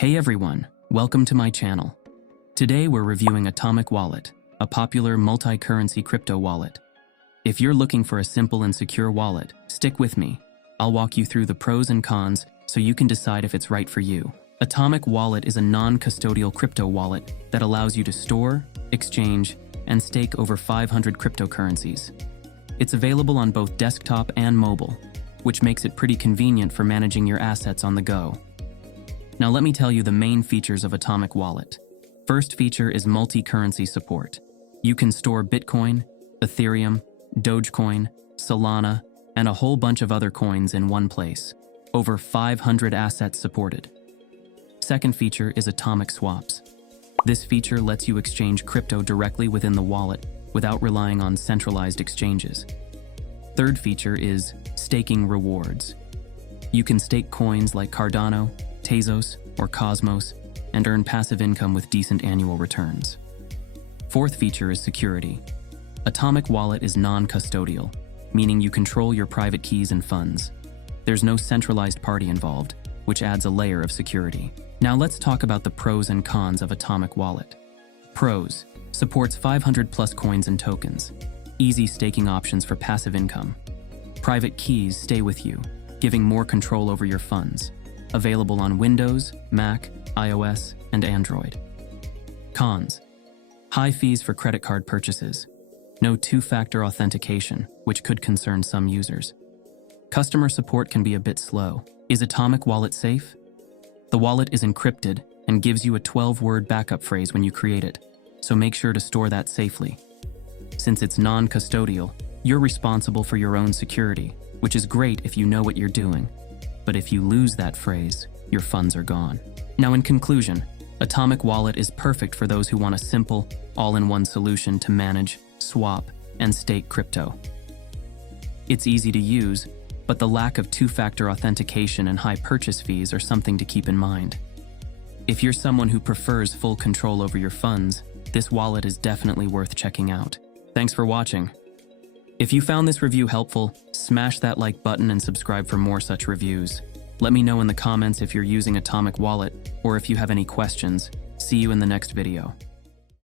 Hey everyone, welcome to my channel. Today we're reviewing Atomic Wallet, a popular multi-currency crypto wallet. If you're looking for a simple and secure wallet, stick with me. I'll walk you through the pros and cons so you can decide if it's right for you. Atomic Wallet is a non-custodial crypto wallet that allows you to store, exchange, and stake over 500 cryptocurrencies. It's available on both desktop and mobile, which makes it pretty convenient for managing your assets on the go. Now let me tell you the main features of Atomic Wallet. First feature is multi-currency support. You can store Bitcoin, Ethereum, Dogecoin, Solana, and a whole bunch of other coins in one place. Over 500 assets supported. Second feature is Atomic Swaps. This feature lets you exchange crypto directly within the wallet without relying on centralized exchanges. Third feature is staking rewards. You can stake coins like Cardano, Tezos, or Cosmos, and earn passive income with decent annual returns. Fourth feature is security. Atomic Wallet is non-custodial, meaning you control your private keys and funds. There's no centralized party involved, which adds a layer of security. Now let's talk about the pros and cons of Atomic Wallet. Pros: supports 500 plus coins and tokens. Easy staking options for passive income. Private keys stay with you, giving more control over your funds. Available on Windows, Mac, iOS, and Android. Cons: high fees for credit card purchases. No two-factor authentication, which could concern some users. Customer support can be a bit slow. Is Atomic Wallet safe? The wallet is encrypted and gives you a 12-word backup phrase when you create it, so make sure to store that safely. Since it's non-custodial, you're responsible for your own security, which is great if you know what you're doing. But if you lose that phrase, your funds are gone. Now in conclusion, Atomic Wallet is perfect for those who want a simple, all-in-one solution to manage, swap, and stake crypto. It's easy to use, but the lack of two-factor authentication and high purchase fees are something to keep in mind. If you're someone who prefers full control over your funds, this wallet is definitely worth checking out. Thanks for watching. If you found this review helpful, smash that like button and subscribe for more such reviews. Let me know in the comments if you're using Atomic Wallet or if you have any questions. See you in the next video.